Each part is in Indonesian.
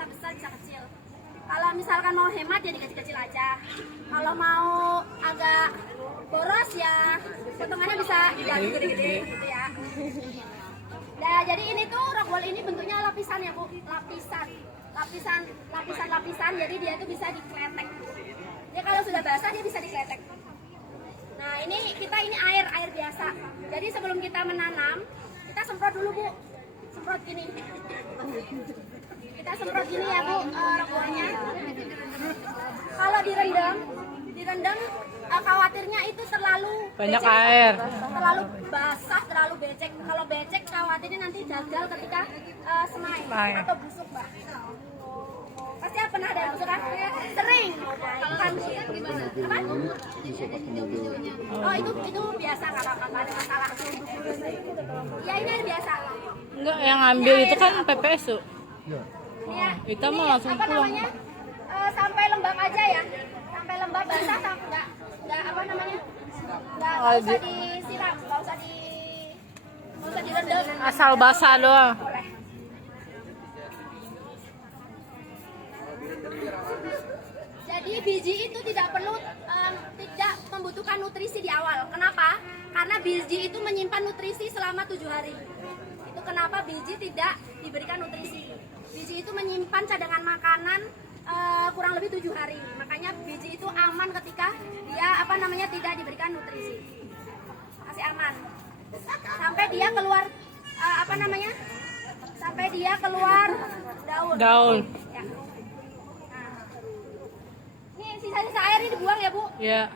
bisa besar bisa kecil. Kalau misalkan mau hemat ya dikecil-kecil aja. Kalau mau agak boros ya potongannya bisa dibagi gede-gede gitu ya. Nah jadi ini tuh rockwool ini bentuknya lapisan ya Bu, lapisan. Jadi dia itu bisa dikletek. Dia kalau sudah basah dia bisa dikletek. Nah ini air biasa. Jadi sebelum kita menanam kita semprot dulu Bu, semprot gini. Kita semprot gini ya Bu, rockwoolnya. Kalau direndam khawatirnya itu terlalu banyak becek, air, terlalu basah, terlalu becek. Kalau becek khawatirnya nanti gagal ketika semai atau busuk Mbak. Pasti pernah ada yang busuk kan? Sering. Kan gimana? Apa? Oh itu biasa nggak apa-apa, nggak ada masalah. Ya ini air biasa. enggak yang ngambil itu kan PPSU. Ya, Kita ini mau langsung apa pulang. namanya? Sampai lembab aja ya. Sampai lembab basah nggak apa namanya? Nggak usah disiram, nggak usah direndam. Asal basah doang. Boleh. Jadi biji itu tidak membutuhkan nutrisi di awal. Kenapa? Karena biji itu menyimpan nutrisi selama 7 hari. Itu kenapa biji tidak diberikan nutrisi. Biji itu menyimpan cadangan makanan kurang lebih 7 hari. Makanya biji itu aman ketika dia tidak diberikan nutrisi. Masih aman. Sampai dia keluar sampai dia keluar daun. Ya. Nah. Ini sisa-sisa air ini dibuang ya Bu. Ya.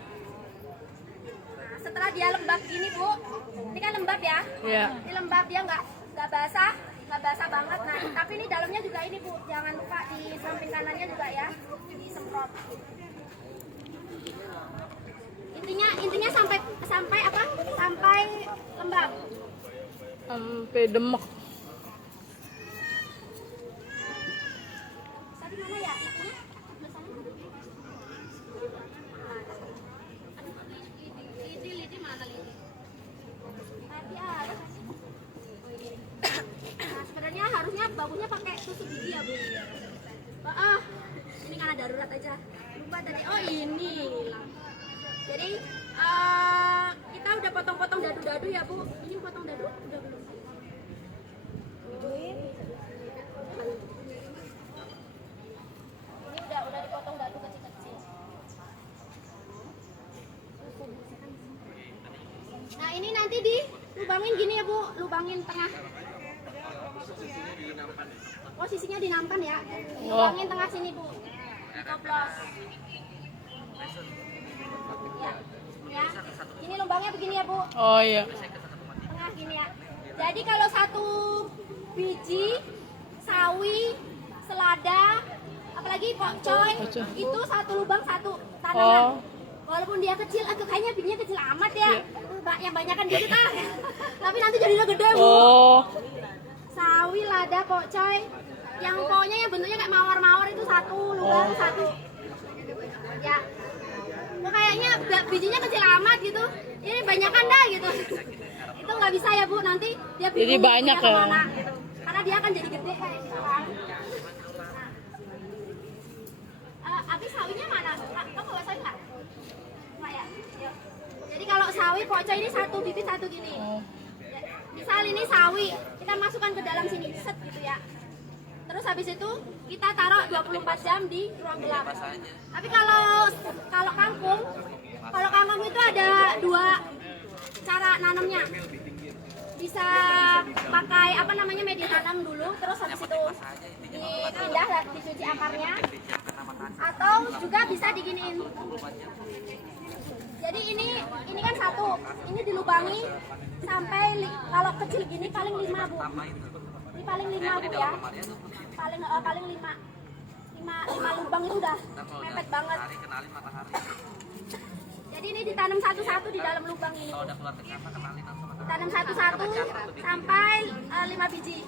Nah, setelah dia lembab gini Bu, ini kan lembab ya. Ya. Ini lembab dia nggak basah banget. Nah, tapi ini dalamnya juga ini Bu, jangan lupa di samping kanannya juga ya disemprot. Intinya sampai apa? Sampai lembab. Sampai demek. Tadi mana ya? Itunya? Lidi mana lidi? Tadi ada. Nah, sebenarnya harusnya bagusnya pakai tusuk gigi ya Bu. Ini karena darurat aja. Lupa tadi. Oh ini. Jadi kita udah potong-potong dadu-dadu ya Bu. Ini potong dadu udah belum? Ini udah dipotong dadu kecil-kecil. Nah ini nanti dilubangin gini ya Bu, lubangin tengah. Posisinya dinampan ya. Lubangin tengah sini Bu. Dicoblos. Ya. Ini lubangnya begini ya Bu. Oh iya. Tengah gini ya. Jadi kalau satu biji sawi, selada, apalagi pokcoy, itu satu lubang satu tanaman. Walaupun dia kecil, kayaknya bijinya kecil amat ya. Yang banyak kan dikit ah. Tapi nanti jadinya gede Bu. Sawi, lada, pokcoy. Yang pokoknya yang bentuknya kayak mawar-mawar itu satu lubang satu. Ya. Kok kayaknya bijinya kecil amat gitu. Ini banyakan dah gitu. Itu nggak bisa ya Bu, nanti dia bingung jadi banyak ya. Kemana, gitu. Karena dia akan jadi gede kayak gitu kan. Abi sawinya mana? Kamu bawa sawi nggak? Nggak ya? Yuk. Jadi kalau sawi pocong ini satu bibit satu gini. Ya, misal ini sawi, kita masukkan ke dalam sini, set gitu ya. Terus habis itu kita taruh 24 jam di ruang gelap. Tapi kalau kangkung itu ada 2 cara nanamnya. Bisa pakai media tanam dulu, terus habis itu dipindah, dicuci akarnya, atau juga bisa diginiin. Jadi ini kan satu, ini dilubangi sampai kalau kecil gini paling 5 Bu. Ini paling 5 Bu ya. Paling 5 lubang itu udah mepet banget. Jadi ini ditanam satu-satu di dalam lubang ini. Ditanam satu-satu sampai 5 biji.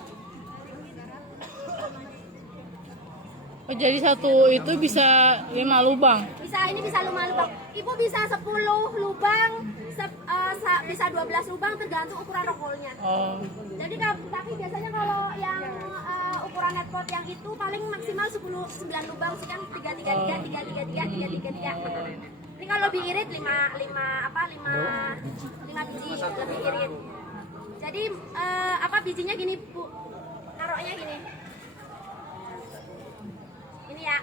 Oh, jadi satu itu bisa 5 lubang? Ini bisa 5 lubang. Ibu bisa 10 lubang, bisa 12 lubang tergantung ukuran rockwoolnya. Oh. Jadi tapi biasanya kalau yang ukuran net pot yang itu paling maksimal 9 lubang sih kan, 3. Ini kalau lebih irit 5 biji lebih irit. Jadi bijinya gini Bu, naruhnya gini. Ini ya.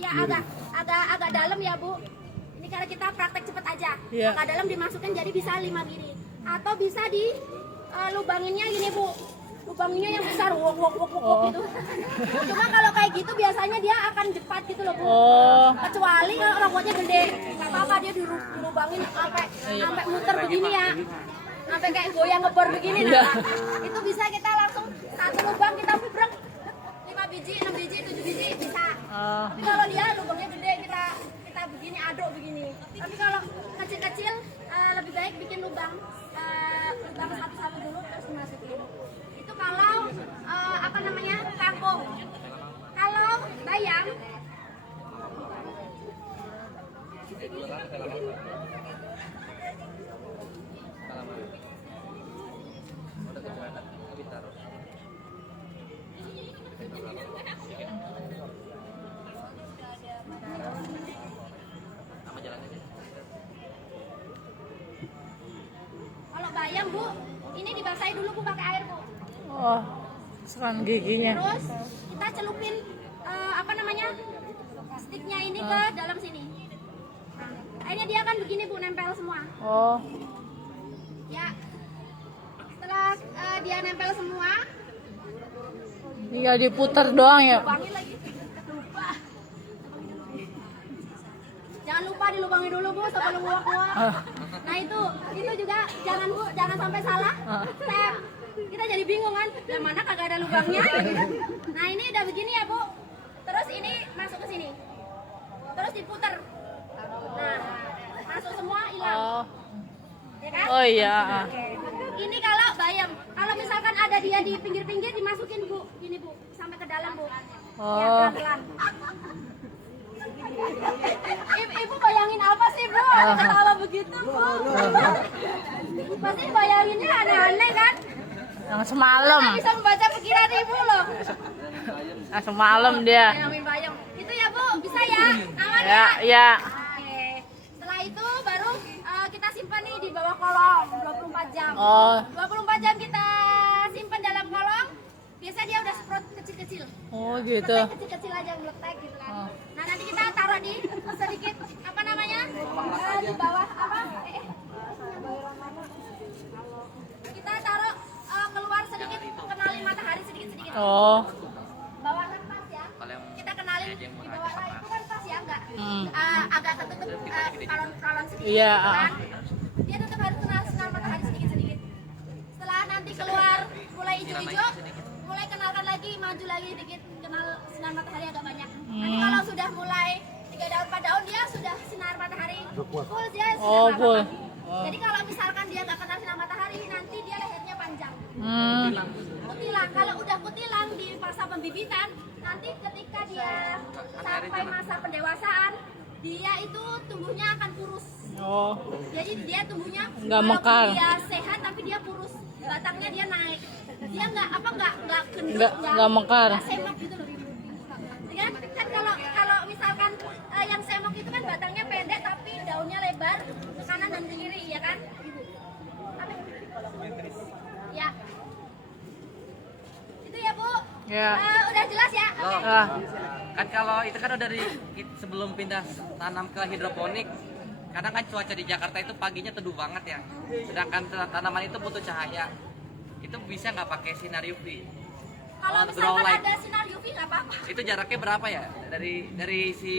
Ya agak dalam ya Bu. Ini kalau kita praktek cepet aja. Iya. Agak dalam dimasukin jadi bisa 5 mili. Atau bisa di lubanginnya gini Bu. Lubanginnya yang besar wok gitu. Cuma kalau kayak gitu biasanya dia akan cepat gitu loh Bu. Kecuali kalau robotnya gede. Enggak apa-apa dia dilubangin sampai muter begini ya. Sampai kayak goyang ngebor begini nah. Itu bisa kita langsung satu lubang kita bubrek 5 biji, 6 biji, 7 biji bisa. Tapi kalau dia lubangnya gede kita begini aduk begini. Tapi kalau kecil-kecil lebih baik bikin lubang satu-satu dulu terus dimasukin. Itu kalau kangkung. Kalau bayam bayam Bu, ini dibasahi dulu Bu pakai air Bu. Sekarang giginya. Terus kita celupin sticknya ini ke dalam sini. Nah, akhirnya dia kan begini Bu, nempel semua. Ya. Setelah dia nempel semua, iya diputar doang ya. lubangin lagi. Lupa. Jangan lupa dilubangin dulu Bu sebelum nguak-nguak. Nah itu juga jangan sampai salah. Step. Kita jadi bingung kan, yang mana kagak ada lubangnya. Nah ini udah begini ya Bu. Terus ini masuk ke sini. Terus diputer. Nah masuk semua hilang. Ya kan? Oh iya. Ini kalau bayam. Kalau misalkan ada dia di pinggir-pinggir dimasukin Bu. Gini Bu, sampai ke dalam Bu. Ya pelan-pelan. Ibu bayangin apa sih Bu? Ketawa begitu Bu. Pasti bayanginnya aneh-aneh kan? Yang semalam. Kita bisa membaca pikiran Ibu loh. Yang semalam dia. Bayangin bayam. Itu ya Bu, bisa ya? Aman Ya, ya? ya. Oke. Setelah itu baru kita simpan nih di bawah kolong 24 jam. 24 jam kita simpan dalam kolong. Biasa dia udah semprot kecil-kecil. Gitu. Kecil-kecil aja meletek gitu kan. Nah nanti kita taruh di sedikit di bawah kita taruh keluar sedikit, kenalin matahari sedikit-sedikit. Bawah kan pas ya. Kita kenalin di bawah itu kan pas ya, enggak agak ketutup kalon sedikit. Iya. Kan? Dia tetap harus kenal sinar matahari sedikit-sedikit. Setelah nanti keluar mulai hijau-hijau, mulai kenalkan lagi, maju lagi dikit, kenal sinar matahari agak banyak. Nanti kalau sudah mulai 3 daun 4 daun dia sudah sinar matahari full dia sinar full. Jadi kalau misalkan dia nggak kenal sinar matahari nanti dia lehernya panjang. Kutilang, kalau udah kutilang di masa pembibitan, nanti ketika dia sampai masa pendewasaan dia itu tumbuhnya akan kurus. Jadi dia tumbuhnya nggak mekar. Dia sehat tapi dia kurus, batangnya dia naik. Dia nggak gendut, nggak mekar. Nggak semok gitu loh. Kan kalau misalkan yang semok itu kan batangnya pendek tapi daunnya lebar ke kanan dan ke kiri ya kan? Apa? Ya. Itu ya Bu. Ya. Udah jelas ya? Kan kalau itu kan udah sebelum pindah tanam ke hidroponik, kadang kan cuaca di Jakarta itu paginya teduh banget ya. Sedangkan tanaman itu butuh cahaya. Itu bisa nggak pakai sinar UV? Kalau misalkan ada sinar UV nggak apa-apa. Itu jaraknya berapa ya? Dari si